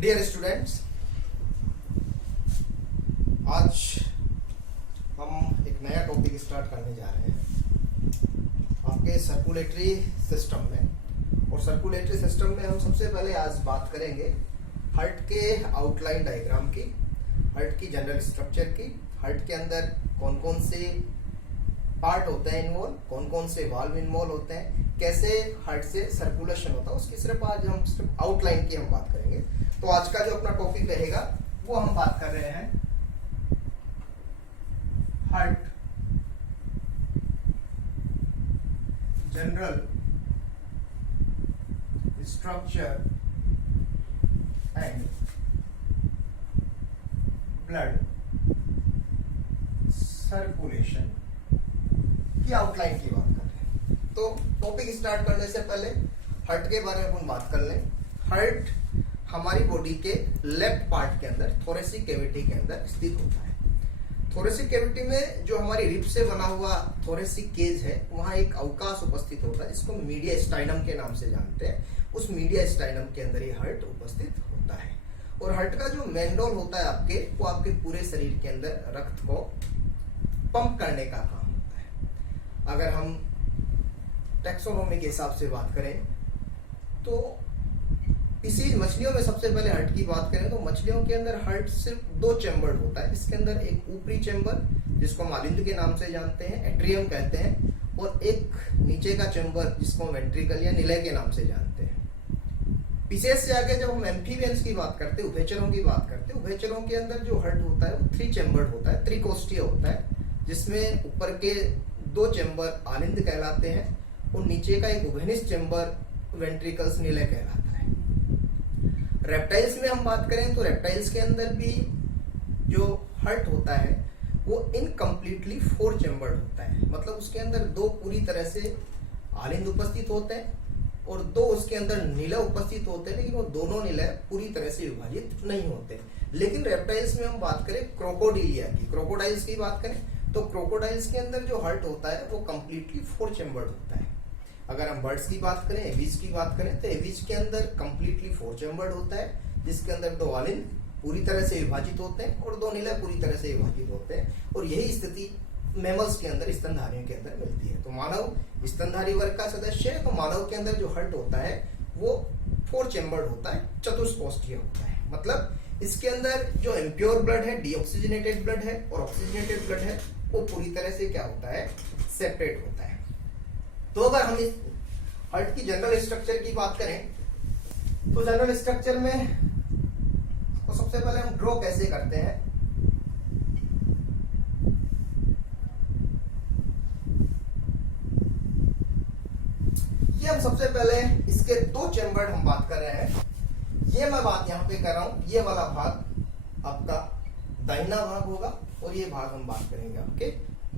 Dear students, आज हम एक नया टॉपिक स्टार्ट करने जा रहे हैं आपके सर्कुलेटरी सिस्टम में। और सर्कुलेटरी सिस्टम में हम सबसे पहले आज बात करेंगे हार्ट के आउटलाइन डायग्राम की, हार्ट की जनरल स्ट्रक्चर की, हार्ट के अंदर कौन कौन से पार्ट होते हैं इन्वॉल्व, कौन कौन से वाल्व इन्वॉल्व होते हैं, कैसे हार्ट से सर्कुलेशन होता है, उसकी सिर्फ आज हम सिर्फ आउटलाइन की हम बात करेंगे। तो आज का जो अपना टॉपिक रहेगा वो हम बात कर रहे हैं heart general structure and blood circulation की आउटलाइन की बात कर रहे हैं। तो टॉपिक स्टार्ट करने से पहले हार्ट के बारे में हम बात कर लें। हार्ट हमारी बॉडी के लेफ्ट पार्ट के अंदर थोरेसिक कैविटी के अंदर स्थित होता है। थोरेसिक कैविटी में जो हमारी रिब से बना हुआ थोरेसिक केज है, वहां एक अवकाश उपस्थित होता है जिसको मीडियास्टाइनम के नाम से जानते हैं। उस मीडियास्टाइनम के अंदर ये हार्ट उपस्थित होता है। और हार्ट का जो मेन रोल होता है वो आपके पूरे शरीर के अंदर रक्त को पंप करने का काम होता है। अगर हम टैक्सोनॉमी के हिसाब से बात करें तो इसी मछलियों में सबसे पहले हार्ट की बात करें तो मछलियों के अंदर हार्ट सिर्फ दो चैम्बर होता है। इसके अंदर एक ऊपरी चैम्बर जिसको हम आलिंद के नाम से जानते हैं, एट्रियम कहते हैं, और एक नीचे का चैम्बर जिसको हम वेंट्रिकल या निलय के नाम से जानते हैं। विशेष से आगे जब हम एम्फीबियंस की बात करते हैं, उभयचरों की बात करते हैं, उभयचरों के अंदर जो हार्ट होता है वो थ्री चैम्बर्ड होता है, त्रिकोष्ठीय होता है, जिसमें ऊपर के दो चैम्बर आलिंद कहलाते हैं और नीचे का एक उभयनिष्ठ चैम्बर वेंट्रिकल्स निलय कहलाता है। रेप्टाइल्स में हम बात करें तो रेप्टाइल्स के अंदर भी जो हार्ट होता है वो इनकम्प्लीटली फोर चैम्बर्ड होता है। मतलब उसके अंदर दो पूरी तरह से आलिंद उपस्थित होते हैं और दो उसके अंदर निलय उपस्थित होते हैं, लेकिन वो दोनों निलय पूरी तरह से विभाजित नहीं होते। लेकिन रेप्टाइल्स में हम बात करें क्रोकोडिलिया की, क्रोकोडाइल्स की बात करें तो क्रोकोडाइल्स के अंदर जो हार्ट होता है वो कंप्लीटली फोर चैम्बर्ड होता है। अगर हम बर्ड्स की बात करें, एविज की बात करें तो एविज के अंदर कंप्लीटली फोर चैम्बर्ड होता है, जिसके अंदर दो आलिंद पूरी तरह से विभाजित होते हैं और दो निलय पूरी तरह से विभाजित होते हैं। और यही स्थिति मैमल्स के अंदर, स्तनधारियों के अंदर मिलती है। तो मानव स्तनधारी वर्ग का सदस्य है, तो मानव के अंदर जो हार्ट होता है वो फोर चैम्बर्ड होता है, चतुष्कोष्ठीय होता है। मतलब इसके अंदर जो इम्प्योर ब्लड है, डीऑक्सीजनेटेड ब्लड है और ऑक्सीजनेटेड ब्लड है, वो पूरी तरह से क्या होता है, सेपरेट होता है। तो अगर हम इस हार्ट की जनरल स्ट्रक्चर की बात करें तो जनरल स्ट्रक्चर में तो सबसे पहले हम ड्रॉ कैसे करते हैं। ये हम सबसे पहले इसके दो चैम्बर हम बात कर रहे हैं। ये मैं बात यहां पे कर रहा हूं, ये वाला भाग आपका दाहिना भाग होगा और ये भाग हम बात करेंगे आपके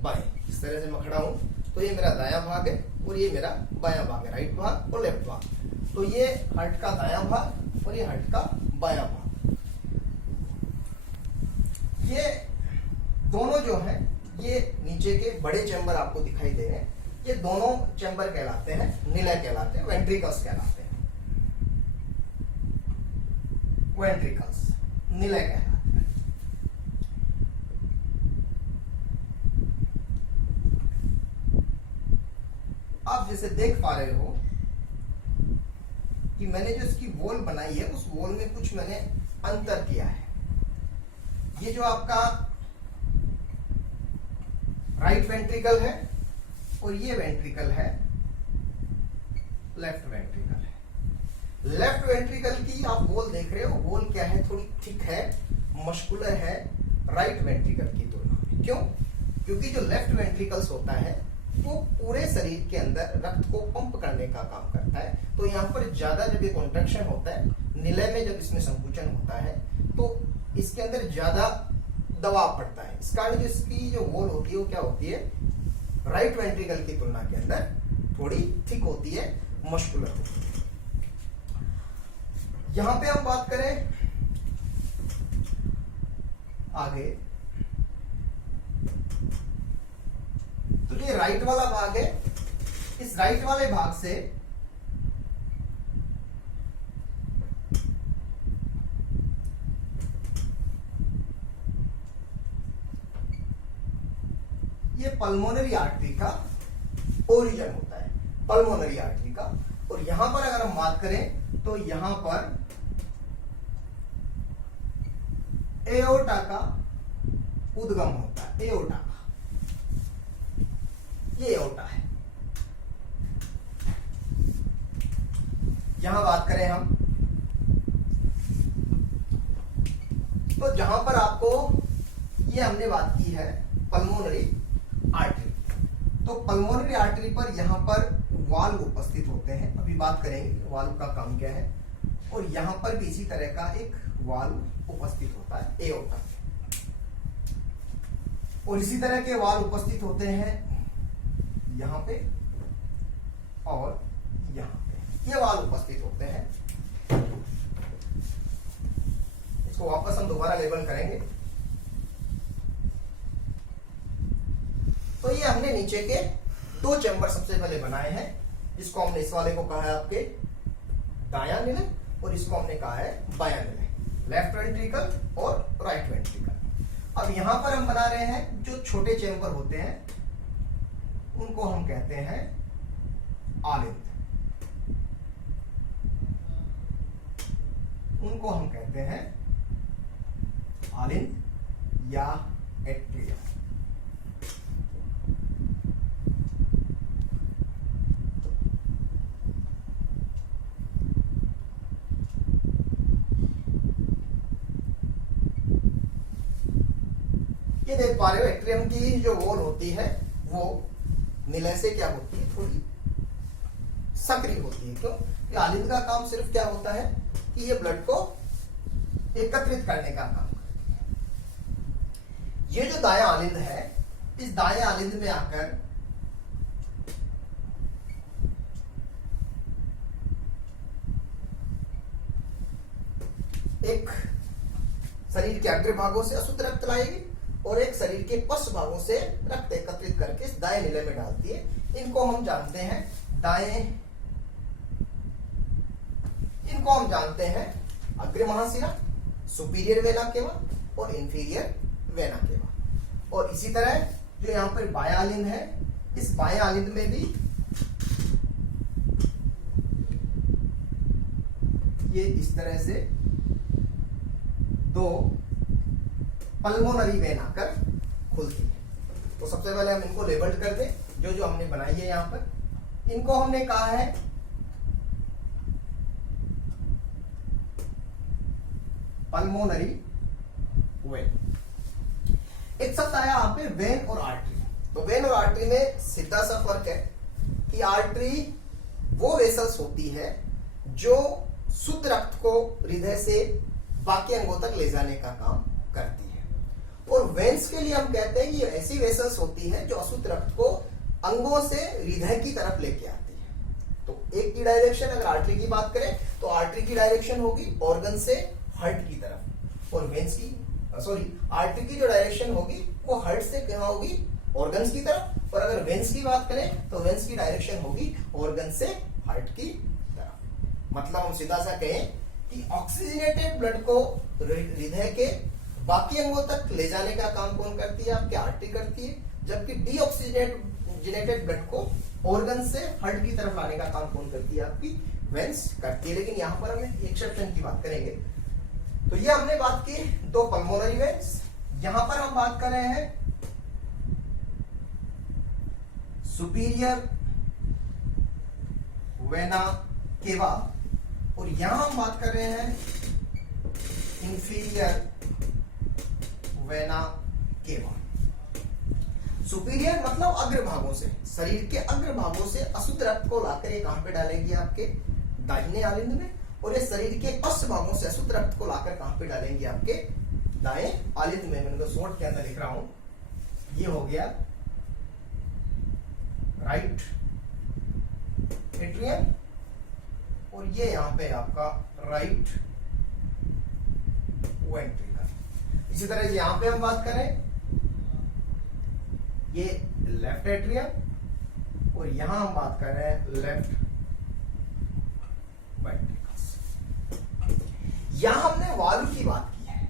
बाएं। इस तरह से मैं खड़ा हूं तो ये मेरा दायां भाग है और ये मेरा बायां भाग है, राइट भाग और लेफ्ट भाग। तो ये हार्ट का दायां भाग और ये हार्ट का बायां भाग। ये दोनों जो है ये नीचे के बड़े चैम्बर आपको दिखाई दे रहे हैं, ये दोनों चैम्बर कहलाते हैं, निलय कहलाते हैं, वेंट्रिकल्स कहलाते हैं, वेंट्रिकल्स निलय कहलाते हैं। आप जैसे देख पा रहे हो कि मैंने जो इसकी वॉल बनाई है उस वॉल में कुछ मैंने अंतर किया है। ये जो आपका राइट वेंट्रिकल है और ये वेंट्रिकल है लेफ्ट वेंट्रिकल है। लेफ्ट वेंट्रिकल की आप वॉल देख रहे हो, वॉल क्या है, थोड़ी थिक है, मस्कुलर है राइट वेंट्रिकल की तुलना में। क्यों? क्योंकि जो लेफ्ट वेंट्रिकल्स होता है वो पूरे शरीर के अंदर रक्त को पंप करने का काम करता है। तो यहाँ पर ज्यादा जब ये कॉन्ट्रैक्शन होता है, निलय में जब इसमें संकुचन होता है तो इसके अंदर ज्यादा दबाव पड़ता है। इस कारण जो इसकी जो वॉल होती है वो क्या होती है, राइट वेंट्रिकल की तुलना के अंदर थोड़ी थिक होती है, मस्कुलर होती है। यहां पे हम बात करें आगे तो ये राइट वाला भाग है, इस राइट वाले भाग से ये पल्मोनरी आर्टरी का ओरिजिन होता है, पल्मोनरी आर्टरी का। और यहां पर अगर हम बात करें तो यहां पर एओर्टा का उद्गम होता है, एओर्टा का, ये एओर्टा है। यहां बात करें हम तो जहां पर आपको ये हमने बात की है पल्मोनरी आर्टरी, तो पल्मोनरी आर्टरी पर यहां पर वाल्व उपस्थित होते हैं, अभी बात करेंगे वाल्व का काम क्या है। और यहां पर भी इसी तरह का एक वाल्व उपस्थित होता है एओर्टा में, और इसी तरह के वाल्व उपस्थित होते हैं यहां पे और यहां पे, ये वाल्व उपस्थित होते हैं। इसको वापस हम दोबारा लेबल करेंगे। तो ये हमने नीचे के दो चैम्बर सबसे पहले बनाए हैं, जिसको हमने इस वाले को कहा है आपके दायां निलय और इसको हमने कहा है बायां निलय, लेफ्ट वेंट्रिकल और राइट वेंट्रिकल। अब यहां पर हम बना रहे हैं जो छोटे चैम्बर होते हैं उनको हम कहते हैं आलिंद, उनको हम कहते हैं आलिंद या एट्रियम। ये देख पा रहे हो एट्रियम की जो वॉल होती है वो निलय से क्या होती है, थोड़ी सक्रिय होती है। क्यों? ये आलिंद का काम सिर्फ क्या होता है कि ये ब्लड को एकत्रित करने का काम करती है। ये जो दायां आलिंद है, इस दायां आलिंद में आकर एक शरीर के अग्र भागों से अशुद्ध रक्त लाएगी और एक शरीर के पश्च भागों से रक्त एकत्रित करके इस दाएं निलय में डालती है। इनको हम जानते हैं दाएं, इनको हम जानते हैं अग्र महाशिरा, सुपीरियर वेना केवा और इंफीरियर वेना केवा। और इसी तरह जो यहां पर बायां आलिंद है, इस बायां आलिंद में भी ये इस तरह से दो पल्मोनरी वेन आकर खुलती है। तो सबसे पहले हम इनको लेबल्ड कर दें, जो जो हमने बनाई है यहां पर, इनको हमने कहा है पल्मोनरी वेन। एक शब्द आया यहाँ पे वेन और आर्टरी। तो वेन और आर्टरी में सीधा सा फर्क है कि आर्टरी वो वेसल्स होती है जो शुद्ध रक्त को हृदय से बाकी अंगों तक ले जाने का काम करती है, और वेन्स के लिए हम कहते हैं कि ये ऐसी वेसल्स होती है जो अशुद्ध रक्त को अंगों से हृदय की तरफ लेके आती है। तो एक की डायरेक्शन अगर आर्टरी की बात करें तो आर्टरी की डायरेक्शन होगी ऑर्गन से हार्ट की तरफ, और वेन्स की आर्टरी की जो डायरेक्शन होगी वो हार्ट से कहां होगी, ऑर्गन्स की तरफ। और अगर वेन्स की बात करें तो वेन्स की डायरेक्शन होगी ऑर्गन से हार्ट की तरफ। मतलब हम सीधा सा कहें कि ऑक्सीजनेटेड ब्लड को हृदय के बाकी अंगों तक ले जाने का काम कौन करती है, आपकी आर्टरी करती है, जबकि डीऑक्सीजनेटेड ब्लड को ऑर्गन से हार्ट की तरफ लाने का काम कौन करती है, आपकी वेन्स करती है। लेकिन यहां पर हम एक्सेप्शन की बात करेंगे। तो ये हमने बात की दो पल्मोनरी वेन्स। यहां पर हम बात कर रहे हैं सुपीरियर वेना केवा, और यहां हम बात कर रहे हैं इंफीरियर वेना केवा। सुपीरियर मतलब अग्र भागों से, शरीर के अग्र भागों से अशुद्ध रक्त को लाकर ये कहां पे डालेंगे, आपके दाहिने आलिंद में, और ये शरीर के पश्च भागों से अशुद्ध रक्त को लाकर कहां पे डालेंगे, आपके दाएं आलिंद में। मैंने तो शॉर्ट के अंदर लिख रहा हूं, ये हो गया राइट एट्रियम, और ये यहां पे आपका राइट वेंट्रिकल। इसी तरह से यहां पे हम बात करें ये लेफ्ट एट्रियम, और यहां हम बात कर रहे हैं लेफ्ट वेंट्रिकल। यहां हमने वाल्व की बात की है।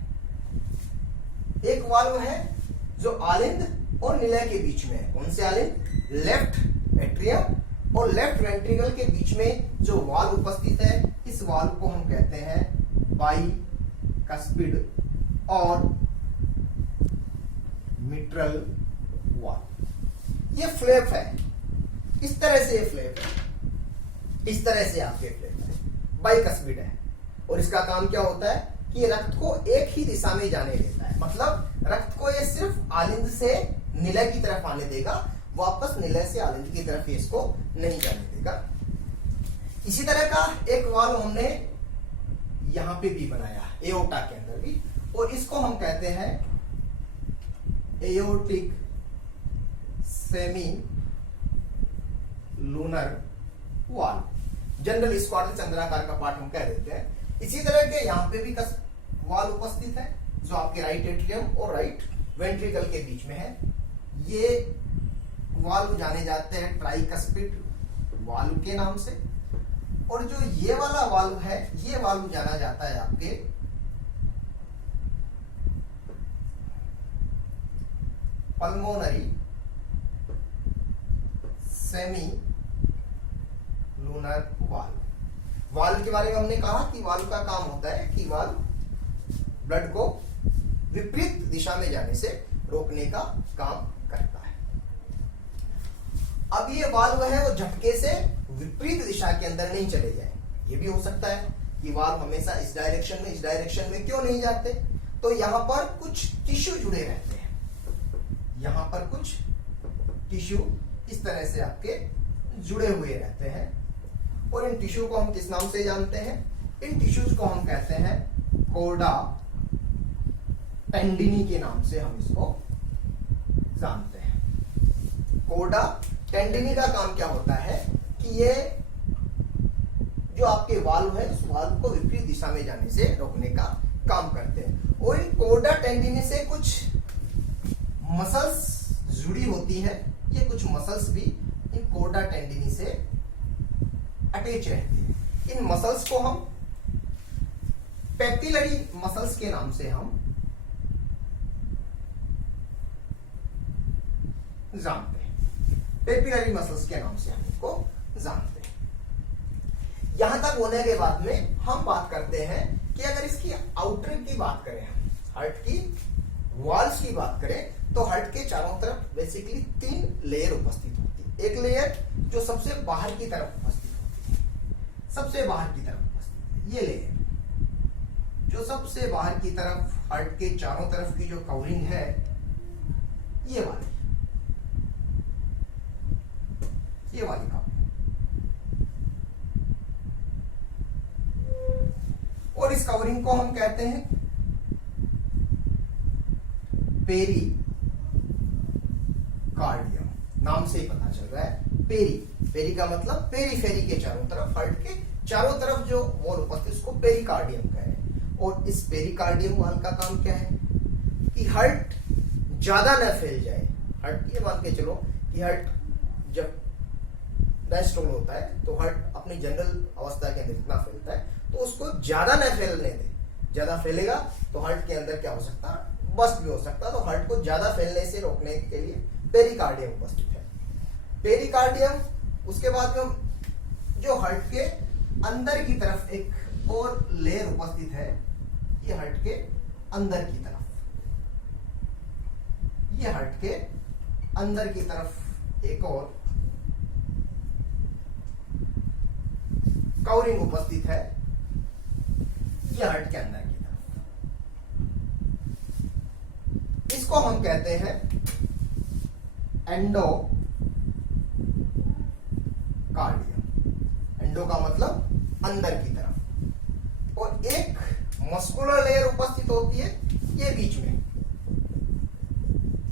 एक वाल्व है जो आलिंद और निलय के बीच में कौन से आलिंद? लेफ्ट एट्रियम और लेफ्ट वेंट्रिकल के बीच में जो वाल उपस्थित है, इस वाल को हम कहते हैं बाइकस्पिड और मिट्रल वाल। ये फ्लैप है, इस तरह से ये फ्लैप है, इस तरह से आपके फ्लैप है, बाइकस्पिड है। और इसका काम क्या होता है कि ये रक्त को एक ही दिशा में जाने देता है, मतलब रक्त को ये सिर्फ आलिंद से निलय की तरफ आने देगा, वापस निलय से आलिंद की तरफ इसको नहीं जाने देगा। इसी तरह का एक वाल्व हमने यहां पे भी बनाया, एओर्टा के अंदर भी, और इसको हम कहते हैं aortic semi lunar valve. General इसको अर्धचंद्राकार का पार्ट हम कह देते हैं। इसी तरह के यहाँ पे भी वाल्व उपस्थित है जो आपके राइट एट्रियम और राइट वेंट्रिकल के बीच में है। ये वाल्व जाने जाते हैं ट्राइकस्पिड वाल्व के नाम से, और जो ये वाला वाल्व है, ये वाल्व जाना जाता है आपके pulmonary semi lunar valve. Valve के बारे में हमने कहा कि वाल्व का काम होता है कि वाल्व ब्लड को विपरीत दिशा में जाने से रोकने का काम करता है। अब ये वाल्व है वो झटके से विपरीत दिशा के अंदर नहीं चले जाए। ये भी हो सकता है कि वाल्व हमेशा इस डायरेक्शन में क्यों नहीं जाते, तो यहां पर कुछ टिश्यू जुड़े रहते हैं, यहां पर कुछ टिश्यू इस तरह से आपके जुड़े हुए रहते हैं, और इन टिश्यू को हम किस नाम से जानते हैं? इन टिश्यूज को हम कहते हैं कोर्डा टेंडिनी के नाम से हम इसको जानते हैं। कोर्डा टेंडिनी का काम क्या होता है कि ये जो आपके वाल्व है, उस वाल्व को विपरीत दिशा में जाने से रोकने का काम करते हैं। और इन कोर्डा टेंडिनी से कुछ मसल्स जुड़ी होती है, ये कुछ मसल्स भी इन कोर्डा टेंडिनी से अटैच रहती है। इन मसल्स को हम पेपिलरी मसल्स के नाम से हम जानते हैं। पेपिलरी मसल्स के नाम से हम इसको जानते हैं। यहां तक होने के बाद में हम बात करते हैं कि अगर इसकी आउटर की बात करें, हार्ट की वॉल्स की बात करें, तो हार्ट के चारों तरफ बेसिकली 3 लेयर उपस्थित होती है। एक लेयर जो सबसे बाहर की तरफ उपस्थित होती है, सबसे बाहर की तरफ उपस्थित है। ये लेयर जो सबसे बाहर की तरफ हार्ट के चारों तरफ की जो कवरिंग है, ये वाली कवरिंग, और इस कवरिंग को हम कहते हैं पेरी कार्डियम। नाम से ही पता चल रहा है पेरी का मतलब पेरीफेरी के चारों तरफ, हार्ट के चारों तरफ जो वॉल उपस्थित, उसको पेरिकार्डियम कह रहे हैं। और इस पेरिकार्डियम वॉल का काम क्या है कि हार्ट ज्यादा न फैल जाए। हार्ट ये मान के चलो कि हार्ट जब डायस्टोल होता है तो हार्ट अपनी जनरल अवस्था के अंदर इतना फैलता है, तो उसको ज्यादा न फैलने दे। ज्यादा फैलेगा तो हार्ट के अंदर क्या हो सकता है? बस्ट भी हो सकता है। तो हार्ट को ज्यादा फैलने से रोकने के लिए पेरिकार्डियम उपस्थित है। पेरिकार्डियम, उसके बाद में जो हार्ट के अंदर की तरफ एक और लेयर उपस्थित है, ये हार्ट के अंदर की तरफ, ये हार्ट के अंदर की तरफ एक और कवरिंग उपस्थित है, ये हार्ट के अंदर की तरफ। इसको हम कहते हैं एंडोकार्डियम। एंडो का मतलब अंदर की तरफ, और एक मस्कुलर लेयर उपस्थित होती है ये बीच में।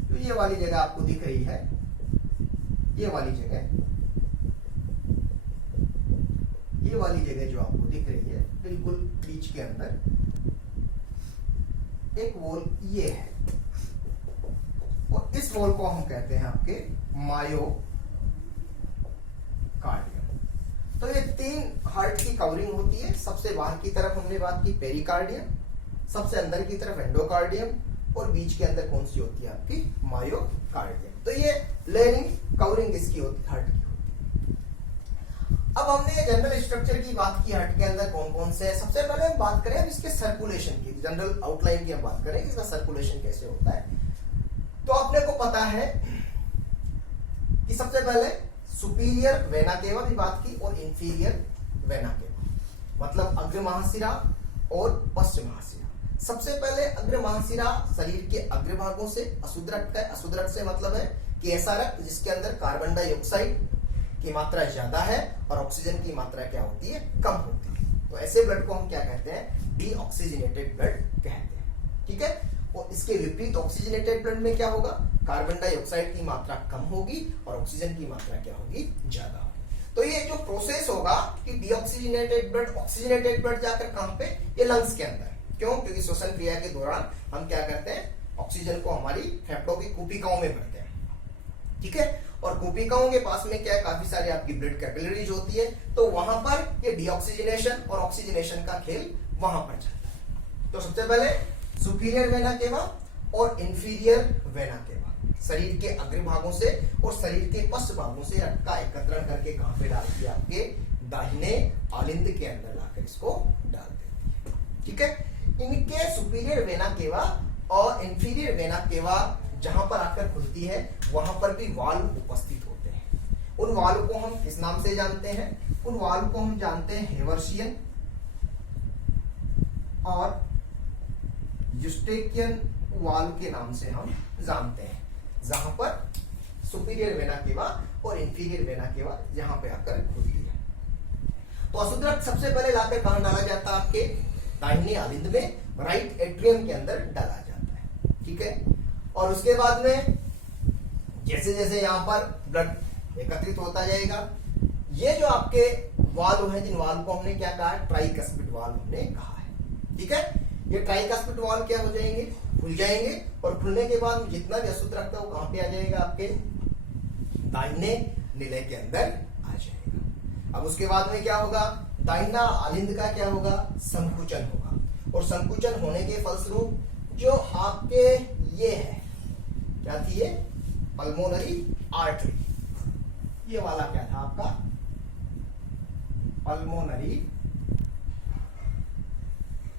तो ये वाली जगह आपको दिख रही है, ये वाली जगह जो आपको दिख रही है बिल्कुल बीच के अंदर एक वॉल ये है, और इस वॉल को हम कहते हैं आपके मायोकार्डियम। तो ये 3 हार्ट की कवरिंग होती है। सबसे बाहर की तरफ हमने बात की पेरिकार्डियम, सबसे अंदर की तरफ एंडोकार्डियम, और बीच के अंदर कौन सी होती है आपकी मायोकार्डियम। तो ये लेयरिंग कवरिंग इसकी होती है, हार्ट की होती है। अब हमने जनरल स्ट्रक्चर की बात की, हार्ट के अंदर कौन कौन से है। सबसे पहले हम बात करें अब इसके सर्कुलेशन की, जनरल आउटलाइन की हम बात करें कि इसका सर्कुलेशन कैसे होता है। तो आपने को पता है कि सबसे पहले सुपीरियर वेना केवा की बात की और इंफीरियर वेना केवा, मतलब अग्र महाशिरा और पश्च महाशिरा। सबसे पहले अग्र महाशिरा शरीर के अग्र भागों से अशुद्ध रक्त है। अशुद्ध रक्त से मतलब है कि ऐसा रक्त जिसके अंदर कार्बन डाइऑक्साइड की मात्रा ज्यादा है और ऑक्सीजन की मात्रा क्या होती है, कम होती है। तो ऐसे ब्लड को हम क्या कहते हैं, डीऑक्सीजनेटेड ब्लड कहते हैं। ठीक है। और इसके विपरीत ऑक्सीजनेटेड ब्लड में क्या होगा, कार्बन डाइऑक्साइड की मात्रा कम होगी और ऑक्सीजन की मात्रा क्या होगी, ज्यादा होगी। तो ये जो प्रोसेस होगा कि डीऑक्सीजनेटेड ब्लड ऑक्सीजनेटेड ब्लड जाकर कहां पे, ये लंग्स के अंदर। क्यों? क्योंकि श्वसन क्रिया के दौरान हम क्या करते हैं, ऑक्सीजन को हमारी फेफड़ों की कूपिकाओं में भरते हैं। ठीक है। और कूपिकाओं के पास में क्या है, काफी सारी आपकी ब्लड कैपिलरीज होती है, तो वहां पर ये डीऑक्सीजनेशन और ऑक्सीजनेशन का खेल वहां पर चलता है। तो सबसे पहले सुपीरियर वेना केवा और इंफीरियर वेना केवा शरीर के अग्र भागों से और शरीर के पश्च भागों से रक्त का एकत्रण करके कहां पे डालती है, आपके दाहिने आलिंद के अंदर लाकर इसको डाल देती है। ठीक है। इनके सुपीरियर वेना केवा और इंफीरियर वेना केवा जहां पर आकर खुलती है वहां पर भी वाल्व उपस्थित होते हैं। उन वाल्व को हम किस नाम से जानते हैं, उन वाल्व को हम जानते हैं हेवर्शियन और यूस्टेकियन वाल्व के नाम से हम जानते हैं, जहां पर सुपीरियर वेना केवा और इंफीरियर वेना केवा यहां पे आकर खुलती है। तो अशुद्ध रक्त सबसे पहले लाकर कहां डाला जाता है, आपके दाहिने आलिंद में राइट एट्रियम के अंदर डाला जाता है। ठीक है। और उसके बाद में जैसे जैसे यहां पर ब्लड एकत्रित होता जाएगा, ये जो आपके वाल्व है, जिन वाल्व को हमने क्या कहा, ट्राइकस्पिड वाल्व हमने कहा है। ठीक है। ये ट्राइकस्पिड वाल्व क्या हो जाएंगे, खुल जाएंगे और खुलने के बाद जितना भी अशुद्ध रक्त है वो कहां पे आ जाएगा, आपके दाहिने निलय के अंदर आ जाएगा। अब उसके बाद में क्या होगा, दाहिना आलिंद का क्या होगा, संकुचन होगा। और संकुचन होने के फलस्वरूप जो आपके ये है, क्या थी ये, पल्मोनरी आर्टरी, ये वाला क्या था आपका, पल्मोनरी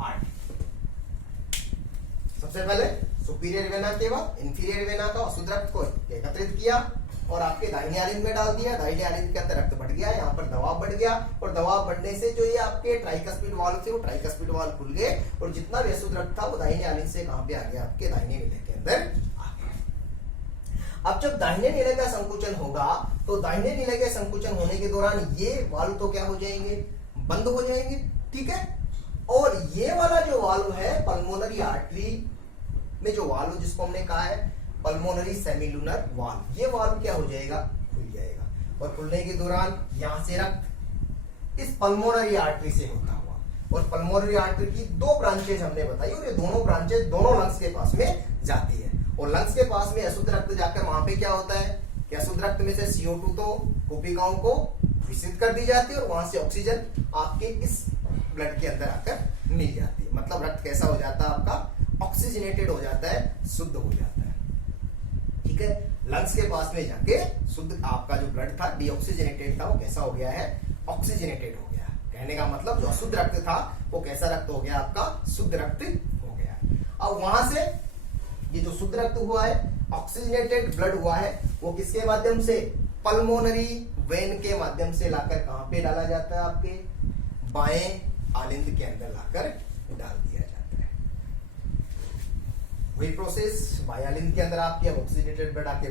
आर्टरी। सबसे पहले superior vena cava inferior vena का अशुद्ध रक्त को एकत्रित किया और आपके दाहिने आलिंद में डाल दिया। दाहिने आलिंद के अंदर रक्त बढ़ गया, यहाँ पर दबाव बढ़ गया और दबाव बढ़ने से जो ये आपके ट्राइकस्पिड वाल्व थे वो ट्राइकस्पिड वाल्व खुल गए और जितना भी अशुद्ध रक्त था वो दाहिने आलिंद से कहां पे आ गया, आपके दाहिने निलय के अंदर आ गया। अब जब दाहिने निलय का संकुचन होगा तो दाहिने निलय के संकुचन होने के दौरान ये वाल्व तो क्या हो जाएंगे, बंद हो जाएंगे। ठीक है। और ये वाला जो वाल्व है पल्मोनरी आर्टरी में, जो वाल्व जिसको हमने कहा है पल्मोनरी सेमिलुनर वाल्व, ये वाल्व क्या हो जाएगा, खुल जाएगा। और खुलने के दौरान यहां से रक्त इस पल्मोनरी आर्टरी से होता हुआ, और पल्मोनरी आर्टरी की दो ब्रांचेज हमने बताई और ये दोनों ब्रांचेज दोनों लंग्स के पास में जाती है। और लंग्स के पास में अशुद्ध रक्त जाकर वहां पे क्या होता है कि अशुद्ध रक्त में से CO2 तो कोशिकाओं को विसर्जित कर दी जाती है और वहां से ऑक्सीजन आपके इस ब्लड के अंदर आकर मिल जाती है। मतलब रक्त कैसा हो जाता है, आपका ऑक्सीजनेटेड हो जाता है, शुद्ध हो जाता है। ठीक है। लंग्स के पास में जाके शुद्ध आपका जो ब्लड था डीऑक्सीजनेटेड था वो कैसा हो गया है, ऑक्सीजनेटेड हो गया। कहने का मतलब जो अशुद्ध रक्त था वो कैसा रक्त हो गया, आपका शुद्ध रक्त हो गया। अब वहां से ये जो शुद्ध रक्त हुआ है, ऑक्सीजनेटेड ब्लड हुआ है, वो किसके माध्यम से, पल्मोनरी वेन के माध्यम से लाकर कहां पे डाला जाता है, आपके बाएं आलिंद के अंदर लाकर डाल दिया जाता है। वही प्रोसेस बाएं आलिंद के अंदर आपके अब ऑक्सीजनेटेड ब्लड आके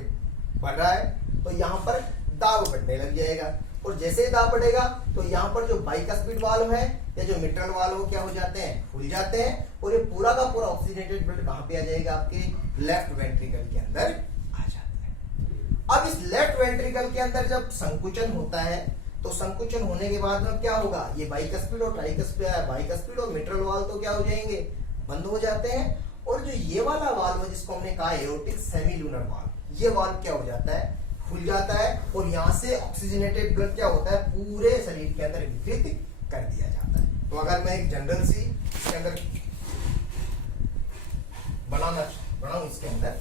बढ़ रहा है तो यहां पर दाब बढ़ने लग जाएगा और जैसे ही दाब बढ़ेगा तो यहाँ पर जो बाइकस्पिड वाल्व है या जो मिट्रल वाल्व क्या हो जाते हैं, खुल जाते हैं और ये पूरा का पूरा ऑक्सीजनेटेड ब्लड कहां पे आ जाएगा, आपके लेफ्ट वेंट्रिकल के अंदर आ जाता है। अब इस लेफ्ट वेंट्रिकल के अंदर जब संकुचन होता है तो संकुचन होने के बाद में क्या होगा, ये बाइकस्पिड और बाइकस्पिड और मिट्रल वाल्व तो क्या हो जाएंगे, बंद हो जाते हैं और जो ये वाला वाल्व है जिसको हमने कहा एओर्टिक सेमिलुनर वाल्व, ये वाल्व क्या हो जाता है, खुल जाता है और यहां से ऑक्सीजनेटेड ब्लड क्या होता है, पूरे शरीर के अंदर वितरित कर दिया जाता है। तो अगर मैं एक जनरल सी इसके अंदर बनाना बनाऊं इसके अंदर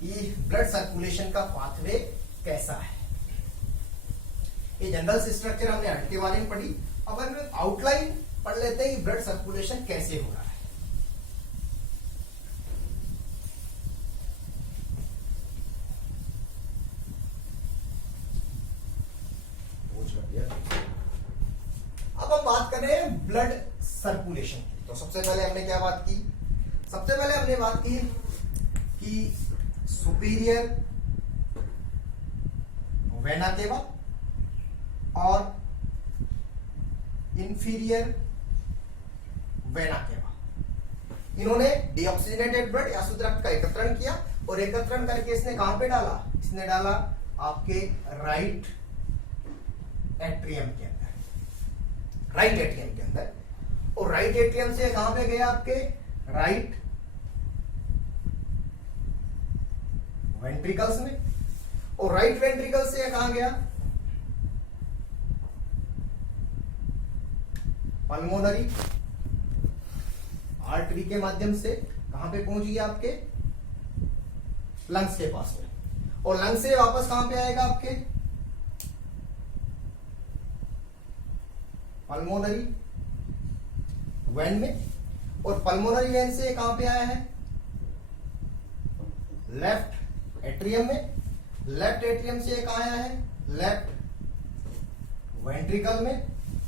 कि ब्लड सर्कुलेशन का पाथवे कैसा है। ये जनरल स्ट्रक्चर हमने हार्ट के बारे में पढ़ी। अब हम आउटलाइन पढ़ लेते हैं कि ब्लड सर्कुलेशन कैसे हो रहा है। अब हम बात कर रहे हैं ब्लड सर्कुलेशन की। तो सबसे पहले हमने क्या बात की? सबसे पहले हमने बात की कि सुपीरियर वेना केवा और इंफीरियर वेना केवा, इन्होंने डीऑक्सीजनेटेड ब्लड या शुद्ध रक्त का एकत्रण किया और एकत्रण करके इसने कहां पे डाला? इसने डाला आपके राइट एट्रियम के अंदर, राइट एट्रियम के अंदर। और राइट एट्रियम से कहां पे गया? आपके राइट वेंट्रिकल्स में। और राइट वेंट्रिकल से कहां गया? पल्मोनरी आर्टरी के माध्यम से कहां पे पहुंच गया? आपके लंग्स के पास में। और लंग्स से वापस कहां पे आएगा? आपके पल्मोनरी वेन में। और पल्मोनरी वेन से कहां पे आया है? लेफ्ट एट्रियम में। लेफ्ट एट्रियम से कहां आया है? लेफ्ट वेंट्रिकल में।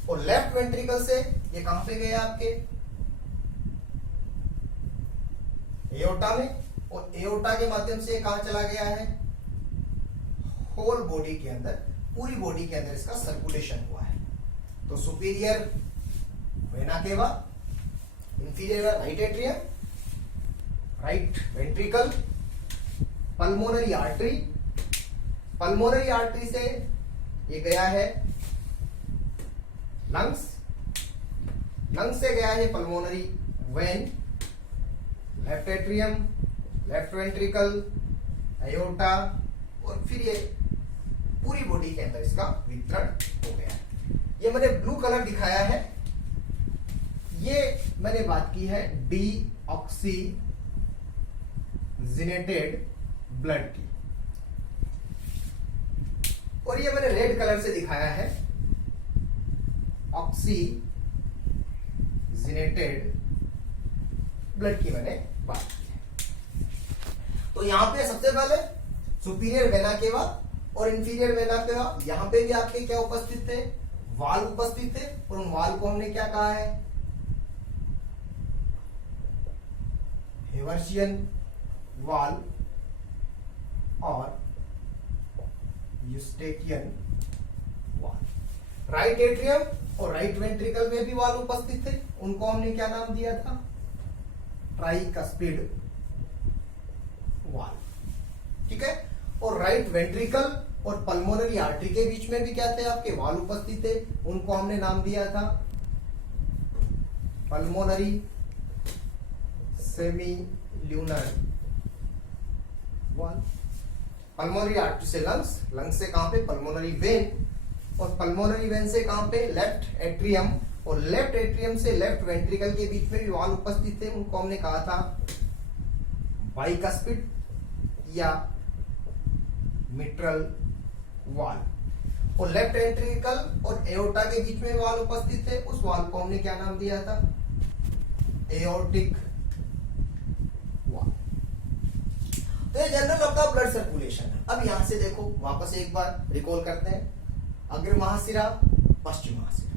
और लेफ्ट वेंट्रिकल से ये कहां पे गया? आपके एओर्टा में। और एओर्टा के माध्यम से कहां चला गया है? होल बॉडी के अंदर, पूरी बॉडी के अंदर इसका सर्कुलेशन हुआ है। तो superior vena cava, inferior right atrium, right ventricle, pulmonary artery. Pulmonary artery से ये गया है लंग्स, लंग्स से गया है pulmonary vein, left atrium, left ventricle, aorta, और फिर ये पूरी बॉडी के अंदर इसका वितरण हो गया है। ये मैंने ब्लू कलर दिखाया है, ये मैंने बात की है डीऑक्सीजनेटेड ब्लड की। और ये मैंने रेड कलर से दिखाया है ऑक्सीजनेटेड ब्लड की मैंने बात की है। तो यहां पे सबसे पहले सुपीरियर वेना केवा और इंफीरियर वेना केवा, यहां पे भी आपके क्या उपस्थित थे? वाल उपस्थित थे। और उन वाल को हमने क्या कहा है? हेवर्शियन वाल और यूस्टेकियन वाल। राइट एट्रियम और राइट वेंट्रिकल में भी वाल उपस्थित थे, उनको हमने क्या नाम दिया था? ट्राइकस्पिड वाल। ठीक है। और राइट वेंट्रिकल और पल्मोनरी आर्टरी के बीच में भी क्या थे? आपके वाल उपस्थित थे, उनको हमने नाम दिया था पल्मोनरी सेमी ल्यूनर वाल। पल्मोनरी आर्टरी से लंग्स, लंग्स से कहां पे? Pulmonary vein. और पल्मोनरी वेन से कहां पे? Left atrium. और लेफ्ट एट्रियम से लेफ्ट वेंट्रिकल के बीच में भी वाल उपस्थित थे, उनको हमने कहा था बाइकस्पिड या मिट्रल वाल। और लेफ्ट वेंट्रिकल और एओर्टा के बीच में वाल उपस्थित थे, उस वाल को हमने क्या नाम दिया था? एओर्टिक वाल। तो ये जनरल आपका ब्लड सर्कुलेशन है। अब यहां से देखो, वापस एक बार रिकॉल करते हैं। अग्र महाशिरा, पश्चिम महाशिरा,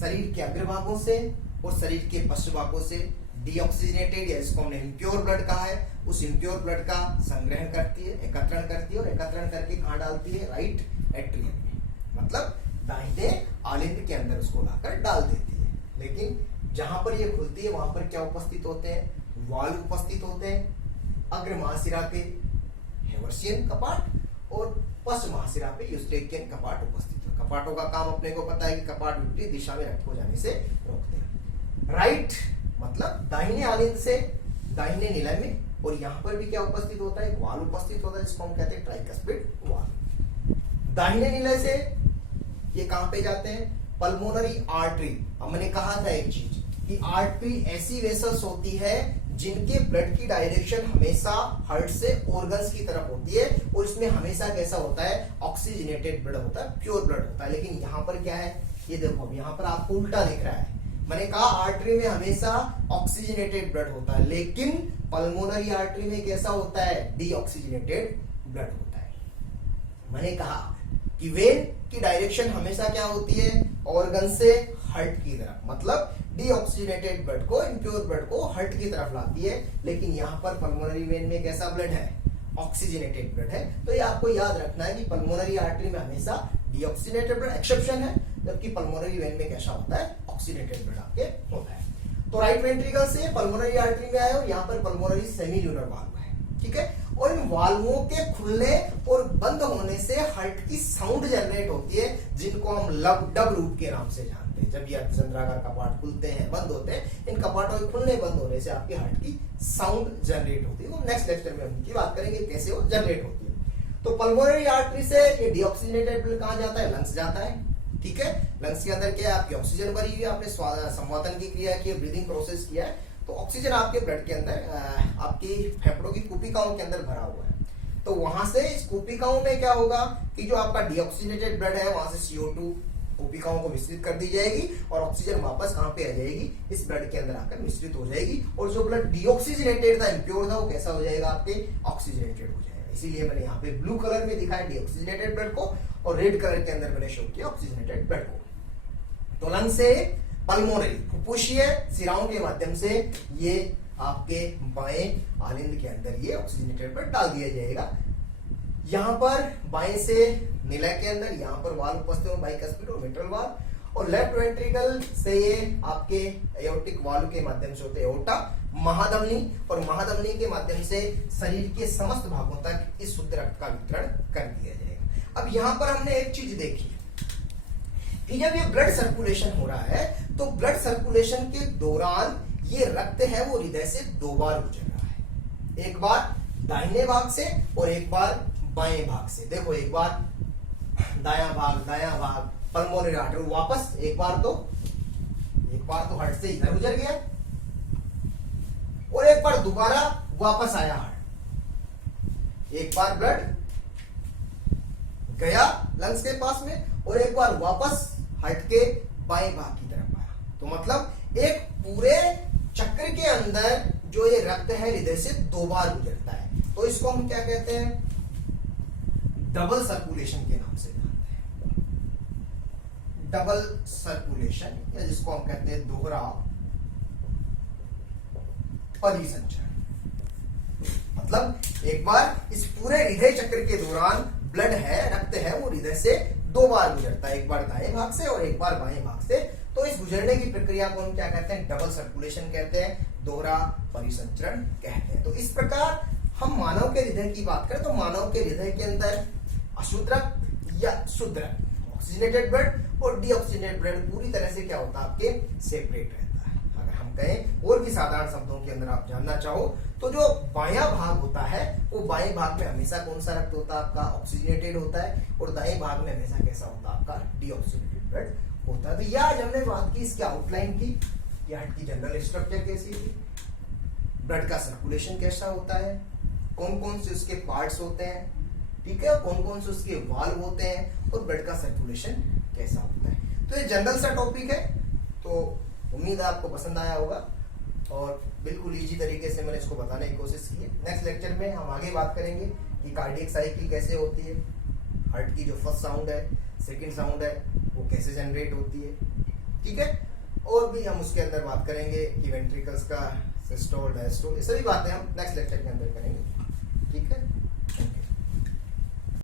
शरीर के अग्रभागों से और शरीर के पश्चिम भागों से डीऑक्सीजनेटेड, या जिसको हमने इम्प्योर ब्लड कहा है, उस इम्प्योर ब्लड का संग्रहण करती है, एकत्रण करती है, और एकत्रण करके कहां डालती है? राइट एट्रियम में, मतलब दाहिने आलिंद के अंदर उसको लाकर डाल देती है। लेकिन जहां पर ये खुलती है वहां पर क्या उपस्थित होते हैं? वाल्व उपस्थित होते हैं। अग्र महाशिरा पे हेवर्शियन कपाट और पश्चिम महाशिरा पे यूस्टेकियन कपाट उपस्थित है। कपाटों का काम अपने को पता है कि कपाट विपरीत दिशा में रक्त हो जाने से रोकते हैं। राइट मतलब दाहिने आलिंद से दाहिने निलय में, और यहां पर भी क्या उपस्थित होता है? एक वाल उपस्थित होता है, जिसको हम कहते हैं ट्राइकस्पिड वाल। दाहिने निलय से ये कहां पे जाते हैं? Pulmonary artery. हमने कहा था एक चीज कि आर्टरी ऐसी वेसल्स होती है जिनके ब्लड की डायरेक्शन हमेशा हार्ट से ऑर्गन्स की तरफ होती है और इसमें हमेशा कैसा होता है, ऑक्सीजनेटेड ब्लड होता है, प्योर ब्लड होता है। लेकिन यहाँ पर क्या है, ये देखो अब यहाँ पर आपको उल्टा दिख रहा है। मैंने कहा आर्टरी में हमेशा ऑक्सीजनेटेड ब्लड होता है, लेकिन पल्मोनरी आर्टरी में कैसा होता है, डीऑक्सीजनेटेड ब्लड होता है। मैंने कहा कि वेन की डायरेक्शन हमेशा क्या होती है, ऑर्गन से हार्ट की तरफ, मतलब डीऑक्सीजनेटेड ब्लड को, इम्प्योर ब्लड को हार्ट की तरफ लाती है। लेकिन यहाँ पर पल्मोनरी वेन में कैसा ब्लड है, ऑक्सीजनेटेड ब्लड है। तो ये आपको याद रखना है कि पल्मोनरी आर्टरी में हमेशा डीऑक्सीजनेटेड ब्लड एक्सेप्शन है, जबकि पल्मोनरी वेन में कैसा होता है, ऑक्सीजनेटेड ब्लड आपके होता है। तो राइट वेंट्रिकल से पल्मोनरी आर्टरी में आए और यहाँ पर पल्मोनरी सेमील्यूनर वाल्व है, ठीक है। और इन वाल्वों के खुलने और बंद होने से हार्ट की साउंड जनरेट होती है, जिनको हम डब रूट के नाम से जानते हैं। जब ये अर्धचंद्राकार कपाट खुलते हैं, बंद होते हैं, इन कपाटों के खुलने बंद होने से आपके हार्ट की साउंड जनरेट होती है। वो नेक्स्ट लेक्चर में हम इनकी बात करेंगे कैसे वो जनरेट होती है। तो पल्मोनरी आर्टरी से ये डीऑक्सीजनेटेड ब्लड कहाँ जाता है, लंग्स जाता है, ठीक है। लंग्स के अंदर क्या है, आपकी ऑक्सीजन भरी हुई है, आपने संवातन की क्रिया की, ब्रीदिंग प्रोसेस किया है, तो ऑक्सीजन आपके ब्लड के अंदर आपकी फेफड़ों की कुपिकाओं के अंदर भरा हुआ है। तो वहां से इस कुपिकाओं में क्या होगा कि जो आपका डीऑक्सीजनेटेड ब्लड है वहां से CO2 कुपिकाओं को मिश्रित कर दी जाएगी और ऑक्सीजन वापस कहां पे आ जाएगी, इस ब्लड के अंदर आकर मिश्रित हो जाएगी। और जो ब्लड डीऑक्सीजनेटेड था, इम्प्योर था, वो कैसा हो जाएगा, आपके ऑक्सीजनेटेड हो जाएगा। इसीलिए मैंने यहाँ पे ब्लू कलर में दिखाया डीऑक्सीजनेटेड ब्लड को और रेड कलर के अंदर मैंने शो किया ऑक्सीजनेटेड ब्लड को। तो लंग से पल्मोनरी फुफ्फुसीय सिराओं के माध्यम से ये आपके बाएं आलिंद के अंदर ये ऑक्सीजनेटेड ब्लड डाल दिया जाएगा। यहाँ पर बाएं से नीला के अंदर यहाँ पर वाल्व उपस्थित है, बाइकस्पिड और मिट्रल वाल्व। और लेफ्ट वेंट्रिकल से ये आपके एओर्टिक वाल्व के माध्यम से होते हैं एओर्टा, महाधमनी, और महाधमनी के माध्यम से शरीर के समस्त भागों तक इस शुद्ध रक्त का वितरण कर दिया जाएगा। अब यहाँ पर हमने एक चीज देखी कि जब ये ब्लड सर्कुलेशन हो रहा है तो ब्लड सर्कुलेशन के दौरान ये रक्त है वो हृदय से 2 बार गुजर रहा है, एक बार दाहिने भाग से और एक बार बाएं भाग से। देखो एक बार दायां भाग पल्मोनरी आर्टरी, वापस एक बार तो हार्ट से इधर गुजर गया और एक बार दोबारा वापस आया हार्ट। एक बार ब्लड गया लंग्स के पास में और एक बार वापस हार्ट के बाएं भाग की तरफ आया। तो मतलब एक पूरे चक्र के अंदर जो ये रक्त है हृदय से 2 बार गुजरता है। तो इसको हम क्या कहते हैं, डबल सर्कुलेशन के नाम से जानते हैं। डबल सर्कुलेशन या जिसको हम कहते हैं दोहरा परिसंचरण। मतलब एक बार इस पूरे हृदय चक्र के दौरान ब्लड है, रक्त है, वो हृदय से 2 बार गुजरता है, एक बार दाएं भाग से और एक बार बाएं भाग से। तो इस गुजरने की प्रक्रिया को हम क्या कहते हैं, डबल सर्कुलेशन कहते हैं, दोहरा परिसंचरण कहते हैं। तो इस प्रकार हम मानव के हृदय की बात करें तो मानव के हृदय के अंदर अशुद्ध रक्त या शुद्ध रक्त, ऑक्सीजनेटेड ब्लड और डीऑक्सीजनेटेड ब्लड पूरी तरह से क्या होता है, आपके सेपरेट रहता है। अगर हम कहें और भी साधारण शब्दों के अंदर आप जानना चाहो तो जो बायां भाग होता है वो बाएं भाग में हमेशा कौन सा रक्त होता है, आपका ऑक्सीजनेटेड होता है, और दाएं भाग में हमेशा कैसा होता है, आपका डीऑक्सीजनेटेड ब्लड होता है। तो यह आज हमने बात की इसकी आउटलाइन की, हार्ट की जनरल स्ट्रक्चर कैसी थी, ब्लड का सर्कुलेशन कैसा होता है, कौन कौन से उसके पार्ट्स होते हैं, ठीक है, कौन कौन से उसके वाल्व होते हैं और ब्लड का सर्कुलेशन कैसा होता है। तो ये जनरल सा टॉपिक है, तो उम्मीद है आपको पसंद आया होगा और बिल्कुल इजी तरीके से मैंने इसको बताने की कोशिश की है। नेक्स्ट लेक्चर में हम आगे बात करेंगे कि कार्डियक साइकिल कैसे होती है, हार्ट की जो फर्स्ट साउंड है, सेकंड साउंड है, वो कैसे जनरेट होती है, ठीक है। और भी हम उसके अंदर बात करेंगे कि वेंट्रिकल्स का सिस्टोल, डायस्टोल, ये सभी बातें हम नेक्स्ट लेक्चर के अंदर करेंगे, ठीक है।